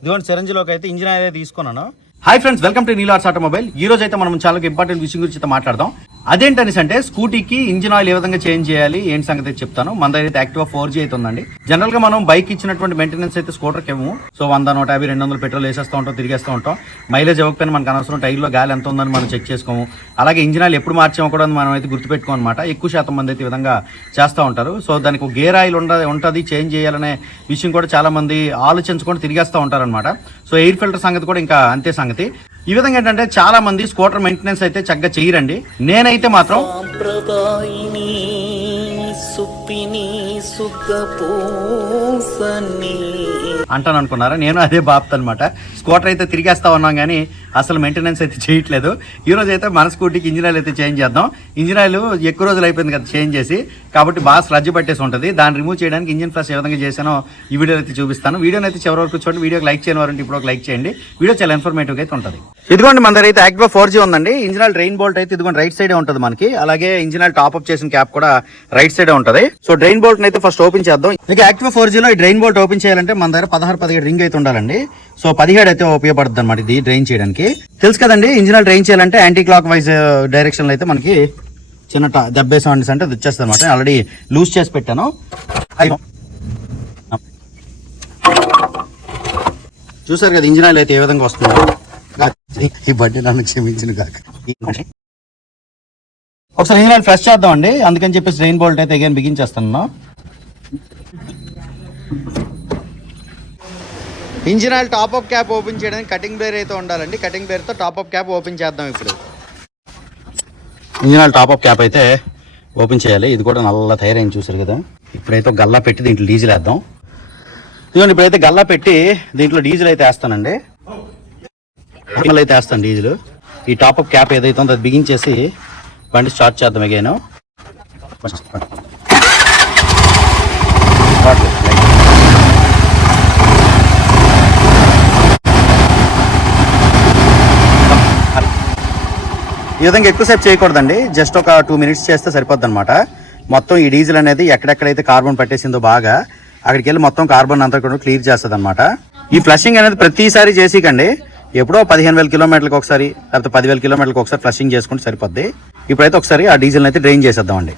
ఇదిగోండి సిరంజిలోకి అయితే engine oil తీసుకున్నాను. Hi friends, welcome to నీలార్స్ automobile. ఈ రోజు అయితే మనం చాలా ఇంపార్టెంట్ విషయం గురించి మాట్లాడదాం. అదేంటనేసి అంటే స్కూటీకి ఇంజిన్ ఆయిల్ ఏ విధంగా చేంజ్ చేయాలి ఏంటి సంగతి చెప్తాను. మన దగ్గర అయితే యాక్టివా 4G అయితే ఉందండి. జనరల్ గా మనం బైక్ ఇచ్చినటువంటి మెయింటెనెన్స్ అయితే స్కూటర్కి ఇవ్వము. సో 100, 150, 200 పెట్రోల్ వేసేస్తూ ఉంటాం, తిరిగేస్తూ ఉంటాం. మైలేజ్ ఇవ్వకపోయినా మనకు అనవసరం, టైర్లో గాలి ఎంత ఉందని మనం చెక్ చేసుకోము. అలాగే ఇంజిన్ ఆయిల్ ఎప్పుడు మార్చామో కూడా మనం అయితే గుర్తుపెట్టుకోం అనమాట. ఎక్కువ శాతం మంది అయితే ఈ విధంగా చేస్తూ ఉంటారు. సో దానికి ఒక గేర్ ఆయిల్ ఉంటుంది, చేంజ్ చేయాలనే విషయం కూడా చాలా మంది ఆలోచించుకొని తిరిగేస్తూ ఉంటారనమాట. సో ఎయిర్ ఫిల్టర్ సంగతి కూడా ఇంకా అంతే సంగతి. ఈ విధంగా ఏంటంటే చాలా మంది స్కూటర్ మెయింటెనెన్స్ అయితే చక్కగా చేయరండి. నేనైతే మాత్రం అంటాను అనుకున్నారా, నేను అదే బాప్త అనమాట. స్కూటర్ అయితే తిరిగేస్తా ఉన్నాం కానీ అసలు మెయింటెనెన్స్ అయితే చేయట్లేదు. ఈ రోజు అయితే మన స్కూటీకి ఇంజిన్ ఆయిల్ అయితే చేంజ్ చేద్దాం. ఇంజిన్ ఆయిల్ ఎక్కువ రోజులు అయిపోయింది కదా చేంజ్ చేసి, కాబట్టి బాగా స్లడ్జ్ పట్టేసి ఉంటుంది. దాన్ని రిమూవ్ చేయడానికి ఇంజిన్ ఫ్లష్ ఏ విధంగా చేశానో ఈ వీడియో అయితే చూపిస్తాను. వీడియోని అయితే చివరి వరకు చూడండి. వీడియోకి లైక్ చేయని వారంటే ఇప్పుడు ఒక లైక్ చేయండి. వీడియో చాలా ఇన్ఫర్మేటివ్ అయితే ఉంటుంది. ఇదిగోండి మన దగ్గర అయితే యాక్టివా 4G ఉందండి. ఇంజిన్ ఆయిల్ డ్రైన్ బోల్ట్ అయితే ఇదిగోండి రైట్ సైడే ఉంటుంది మనకి. అలాగే ఇంజిన్ ఆయిల్ టాప్ అప్ చేసిన క్యాప్ కూడా రైట్ సైడే ఉంటుంది. సో డ్రైన్ బోల్ట్ అయితే ఫస్ట్ ఓపెన్ చేద్దాం. ఇక యాక్టివా 4Gలో ఈ డ్రైన్ బోల్ట్ ఓపెన్ చేయాలంటే మన దగ్గర 16, 17 రింగ్ అయితే ఉండాలండి. సో 17 అయితే ఉపయోగపడుతుంది అనమాట ఇది డ్రైన్ చేయడానికి. తెలుసు కదండి, ఇంజిన్ ఆయిల్ డ్రైన్ చేయాలంటే యాంటీ క్లాక్ వైజ్ డైరెక్షన్ అయితే మనకి చిన్న దెబ్బేసాం అంటే అది వచ్చేస్తుంది అనమాట. ఆల్రెడీ లూజ్ చేసి పెట్టాను. చూసారు కదా ఇంజిన్ ఆయిల్ అయితే ఏ విధంగా వస్తుందో. ఈ బడ్డీ నన్ను క్షమించిన కాక ఒకసారి ఇంజిన్ ఆయిల్ ఫ్రెష్ చేద్దామండి. అందుకని చెప్పేసి డ్రైన్ బోల్ట్ అయితే అగైన్ బిగించేస్తాను. Engine oil top up cap open చేయడానికి కటింగ్ బ్లేర్ అయితే ఉండాలండి. కటింగ్ బ్లేర్తో టాప్అప్ క్యాప్ ఓపెన్ చేద్దాం. ఇప్పుడు ఇంజిన్ ఆయిల్ టాప్అప్ క్యాప్ అయితే ఓపెన్ చేయాలి. ఇది కూడా నల్ల తయారైంది చూసారు కదా. ఇప్పుడైతే గల్లా పెట్టి దీంట్లో డీజిల్ వేద్దాం. ఇదిగోండి ఇప్పుడైతే గల్లా పెట్టి దీంట్లో డీజిల్ అయితే వేస్తానండి. అయితే వేస్తాను డీజిల్. ఈ టాప్అప్ క్యాప్ ఏదైతే ఉందో అది బిగించేసి బండి స్టార్ట్ చేద్దాం. అగైన్ ఈ విధంగా ఎక్కువసేపు చేయకూడదండి. జస్ట్ ఒక 2 minutes చేస్తే సరిపోద్ది అనమాట. మొత్తం ఈ డీజిల్ అనేది ఎక్కడెక్కడైతే కార్బన్ పట్టేసిందో బాగా అక్కడికి వెళ్ళి మొత్తం కార్బన్ అంతా కూడా క్లియర్ చేస్తుంది అనమాట. ఈ ఫ్లషింగ్ అనేది ప్రతిసారి చేసికండి. ఎప్పుడో 15,000 కిలోమీటర్లకు ఒకసారి లేకపోతే 10,000 కిలోమీటర్లకు ఒకసారి ఫ్లషింగ్ చేసుకుంటే సరిపోద్ది. ఇప్పుడైతే ఒకసారి ఆ డీజిల్ అయితే డ్రైన్ చేసేద్దామండి.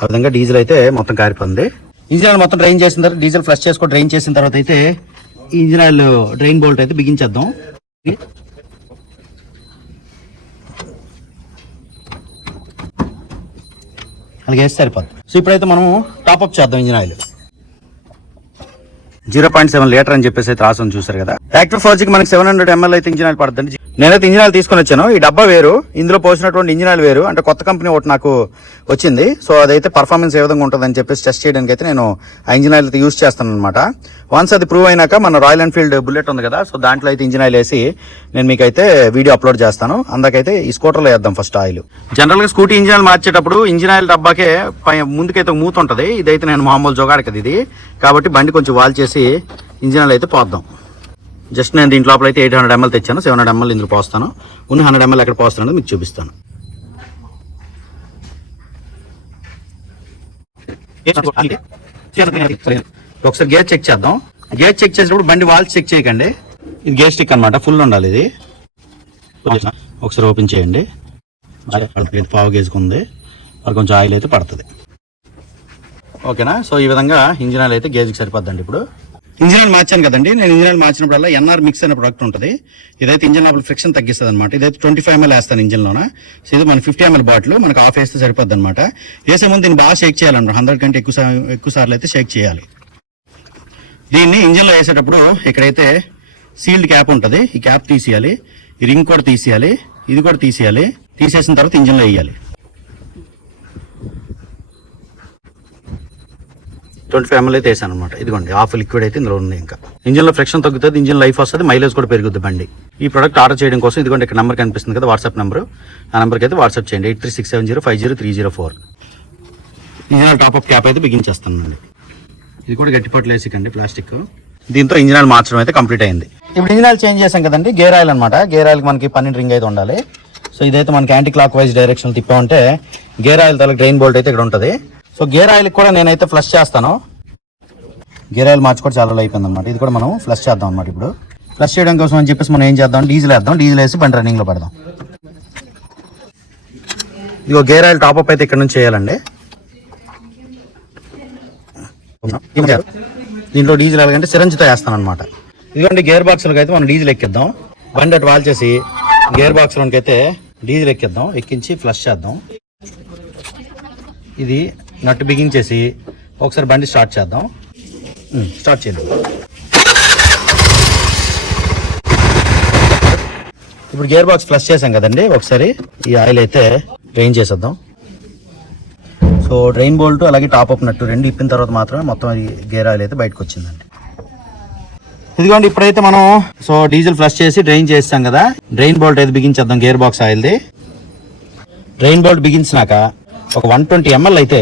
ఆ విధంగా డీజిల్ అయితే మొత్తం కారిపోతుంది. ఇంజిన్ ఆయిల్ మొత్తం డ్రైన్ చేసిన తర్వాత డీజిల్ ఫ్లష్ చేసుకొని డ్రైన్ చేసిన తర్వాత అయితే ఇంజిన్ ఆయిల్ డ్రైన్ బోల్ట్ అయితే బిగించేద్దాం. అలాగే వేస్తే సరిపోద్ది. సో ఇప్పుడైతే మనం టాప్అప్ చేద్దాం. ఇంజిన్ ఆయిల్ 0.7 లీటర్ అని చెప్పేసి అయితే రాసం చూసారు కదా. యాక్టివా 4Gకి మనకి 700 ml అయితే ఇంజిన్ ఆయిల్ పడుతుంది. నేనైతే ఇంజిన్ ఆయిల్ తీసుకొని వచ్చాను. ఈ డబ్బా వేరు, ఇందులో పోసినటువంటి ఇంజిన్ ఆయిల్ వేరు. అంటే కొత్త కంపెనీ ఒకటి నాకు వచ్చింది. సో అదైతే పర్ఫార్మెన్స్ ఏ విధంగా ఉంటుందని చెప్పేసి టెస్ట్ చేయడానికి అయితే నేను ఆ ఇంజిన్ ఆయిల్ అయితే యూజ్ చేస్తాను అనమాట. వన్స్ అది ప్రూవ్ అయినాక మన రాయల్ ఎన్ఫీల్డ్ బుల్లెట్ ఉంది కదా, సో దాంట్లో అయితే ఇంజిన్ ఆయిల్ వేసి నేను మీకు అయితే వీడియో అప్లోడ్ చేస్తాను. అందుకైతే ఈ స్కూటర్లో వేద్దాం ఫస్ట్ ఆయిల్. జనరల్గా స్కూటీ ఇంజిన్ ఆయిల్ మార్చేటప్పుడు ఇంజిన్ ఆయిల్ డబ్బాకే ముందుకైతే మూత ఉంటుంది. ఇదైతే నేను మామూలు జోగాడు కదా ఇది, కాబట్టి బండి కొంచెం వాల్ చేసి ఇంజిన్ ఆయిల్ అయితే పోద్దాం. జస్ట్ నేను దీంట్లో అయితే 800 ml తెచ్చాను. 700 ml ఇందులో పోస్తాను. ఉన్న 100 ml ఎక్కడ పోస్తానో మీకు చూపిస్తాను. ఒకసారి గేర్ చెక్ చేద్దాం. గేర్ చెక్ చేసినప్పుడు బండి వాల్ చెక్ చేయకండి. ఇది గేర్ స్టిక్ అనమాట, ఫుల్ ఉండాలి ఇది. ఒకసారి ఓపెన్ చేయండి. పావు గేజ్కి ఉంది, మరి కొంచెం ఆయిల్ అయితే పడుతుంది. ఓకేనా. సో ఈ విధంగా ఇంజిన్ ఆయిల్ అయితే గేజ్కి సరిపోద్దండి. ఇప్పుడు ఇంజిన్ ఆయిల్ మార్చాను కదండి. నేను ఇంజిన్ ఆయిల్ మార్చినప్పుడల్లా NR మిక్స్ అనే ప్రొడక్ట్ ఉంటుంది. ఇదైతే ఇంజిన్ లోపల ఫ్రిక్షన్ తగ్గిస్తుంది అనమాట. ఇదైతే 25 ml వేస్తాను ఇంజిన్లోన. సో ఇది మన 50 ml బాటిల్ మనకు ఆఫ్ వేస్తే సరిపోద్ది అనమాట. వేసే ముందు దీన్ని బాగా షేక్ చేయాలన్నమాట. 100 కంటే ఎక్కువ సార్లు అయితే షేక్ చేయాలి. దీన్ని ఇంజిన్లో వేసేటప్పుడు ఇక్కడైతే సీల్డ్ క్యాప్ ఉంటుంది. ఈ క్యాప్ తీసేయాలి. ఈ రింగ్ కూడా తీసేయాలి. ఇది కూడా తీసేయాలి. తీసేసిన తర్వాత ఇంజిన్లో వేయాలి. 25 ml అయితే వేసాను అనమాట. ఇదిగోండి హాఫ్ లిక్విడ్ అయితే ఇందులో ఉంది. ఇంకా ఇంజిన్లో ఫ్రిక్షన్ తగ్గుతుంది, ఇంజిన్ లైఫ్ వస్తుంది, మైలేజ్ కూడా పెరుగుద్ది బండి. ఈ ప్రోడక్ట్ ఆర్డర్ చేయడం కోసం ఇదిగోండి ఇక్కడ నెంబర్ కనిపిస్తుంది కదా, వాట్సాప్ నెంబర్. ఆ నెంబర్కి అయితే వాట్సాప్ చేయండి. 8367050304. ఇంజిన్ టాప్అప్ క్యాప్ అయితే బిగించేస్తానండి. ఇది కూడా గట్టిపట్లు వేసికండి ప్లాస్టిక్. దీంతో ఇంజిన్ ఆయిల్ మార్చడం అయితే కంప్లీట్ అయింది. ఇప్పుడు ఇంజిన్ ఆయిల్ చేంజ్ చేసాం కదండి. గేర్ ఆయిల్ అనమాట. గేర్ ఆయిల్కి మనకి 12 రింగ్ అయితే ఉండాలి. సో ఇదైతే మనకి యాంటీ క్లాక్ వైజ్ డైరెక్షన్ తిప్పామంటే గేర్ ఆయిల్ తల డ్రైన్ బోల్ట్ అయితే ఇక్కడ ఉంటుంది. సో గేర్ ఆయిల్ కూడా నేనైతే ఫ్లష్ చేస్తాను. గేర్ ఆయిల్ మార్చుకోవడం చాలా అయిపోయింది అనమాట. ఇది కూడా మనం ఫ్లష్ చేద్దాం అనమాట. ఇప్పుడు ఫ్లష్ చేయడం కోసం అని చెప్పేసి మనం ఏం చేద్దాం, డీజిల్ వేద్దాం. డీజిల్ వేసి బండి రన్నింగ్లో పెడదాం. ఇదిగో గేర్ ఆయిల్ టాప్అప్ అయితే ఇక్కడ నుంచి చేయాలండి. దీంట్లో డీజిల్ ఎలాగంటే సిరంజితో వేస్తాను అనమాట. ఇదిగోండి గేర్ బాక్స్లోకి అయితే మనం డీజిల్ ఎక్కిద్దాం. బండి అటు వాల్ చేసి గేర్ బాక్స్లోకి అయితే డీజిల్ ఎక్కిద్దాం. ఎక్కించి ఫ్లష్ చేద్దాం. ఇది నట్టు బిగించేసి ఒకసారి బండి స్టార్ట్ చేద్దాం. స్టార్ట్ చేద్దాం. ఇప్పుడు గేర్ బాక్స్ ఫ్లష్ చేసాం కదండి. ఒకసారి ఈ ఆయిల్ అయితే డ్రైన్ చేసేద్దాం. సో డ్రైన్ బోల్ట్ అలాగే టాప్అప్ నట్టు రెండు ఇప్పిన తర్వాత మాత్రమే మొత్తం ఈ గేర్ ఆయిల్ అయితే బయటకు వచ్చిందండి. ఇదిగోండి ఇప్పుడైతే మనం సో డీజిల్ ఫ్లష్ చేసి డ్రైన్ చేస్తాం కదా. డ్రైన్ బోల్ట్ అయితే బిగించేద్దాం గేర్ బాక్స్ ఆయిల్ది. డ్రైన్ బోల్ట్ బిగించినాక ఒక 120 ml అయితే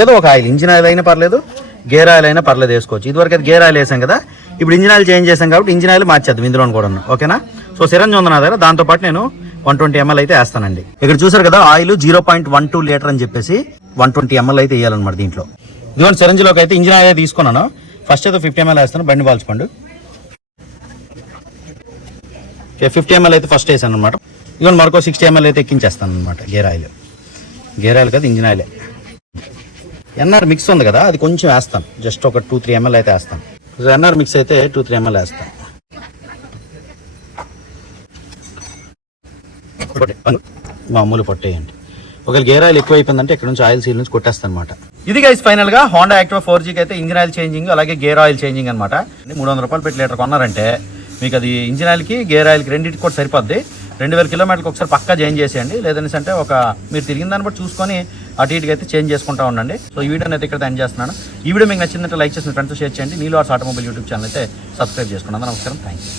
ఏదో ఒక ఆయిల్, ఇంజిన్ ఆయిల్ అయినా పర్లేదు, గేర్ ఆయిల్ అయినా పర్లేదు వేసుకోవచ్చు. ఇదివరకు అయితే గేర్ ఆయిల్ వేసాం కదా, ఇప్పుడు ఇంజిన్ ఆయిల్ చేంజ్ చేసాం కాబట్టి ఇంజిన్ ఆయిల్ మార్చేద్దాం ఇందులో కూడా. ఓకేనా? సో సిరంజి ఉంది నా దగ్గర, దాంతోపాటు నేను 120 ml అయితే వేస్తానండి. ఇక్కడ చూసారు కదా ఆయిల్ 0.12 లీటర్ అని చెప్పేసి 120 ml అయితే వేయాలన్నమాట దీంట్లో. ఇదిగోండి సిరంజిలోకి అయితే ఇంజిన్ ఆయిల్ తీసుకున్నాను. ఫస్ట్ అయితే 50 ml వేస్తాను. బండి బాల్చుకోండి. 50 ml అయితే ఫస్ట్ వేసాను అనమాట. ఇదిగోండి మరొక 60 ml అయితే ఎక్కించేస్తాను అనమాట. గేర్ ఆయిల్ కదా, ఇంజిన్ ఆయిలే. ఎన్ఆర్ మిక్స్ ఉంది కదా, అది కొంచెం వేస్తాను. జస్ట్ ఒక 2-3 ml అయితే వేస్తాను. ఎన్ఆర్ మిక్స్ అయితే 2-3 ml వేస్తాను. మామూలు పొట్టేయండి. ఒకవేళ గేర్ ఆయిల్ ఎక్కువ అయిపోయిందంటే ఇక్కడ నుంచి ఆయిల్ సీల్ నుంచి కొట్టేస్తాను అనమాట. ఇది గైస్ ఫైనల్ గా హోండా యాక్టివా 4Gకి అయితే ఇంజిన్ ఆయిల్ చేంజింగ్ అలాగే గేర్ ఆయిల్ చేంజింగ్ అనమాట. 300 రూపాయలు పెట్టి లీటర్ కొన్నారంటే మీకు అది ఇంజిన్ ఆయిల్కి గేర్ ఆయిల్కి రెండింటికి కూడా సరిపోద్ది. 2000 కిలోమీటర్కి ఒకసారి పక్కా చేంజ్ చేసేయండి. లేదని అంటే ఒక మీరు తిరిగిన దాన్ని బట్టి చూసుకొని అటు ఇటుకి అయితే చేంజ్ చేసుకుంటా ఉండండి. సో ఈ వీడియోని అయితే ఇక్కడ ఎండ్ చేస్తున్నాను. ఈ వీడియో మీకు నచ్చిందంటే లైక్ చేసిన ఫ్రెండ్స్ షేర్ చేయండి. నీలో ఆర్ట్స్ ఆటోమొబైల్ యూట్యూబ్ ఛానల్ అయితే సబ్స్క్రైబ్ చేసుకోండి. నమస్కారం, థ్యాంక్ యూ.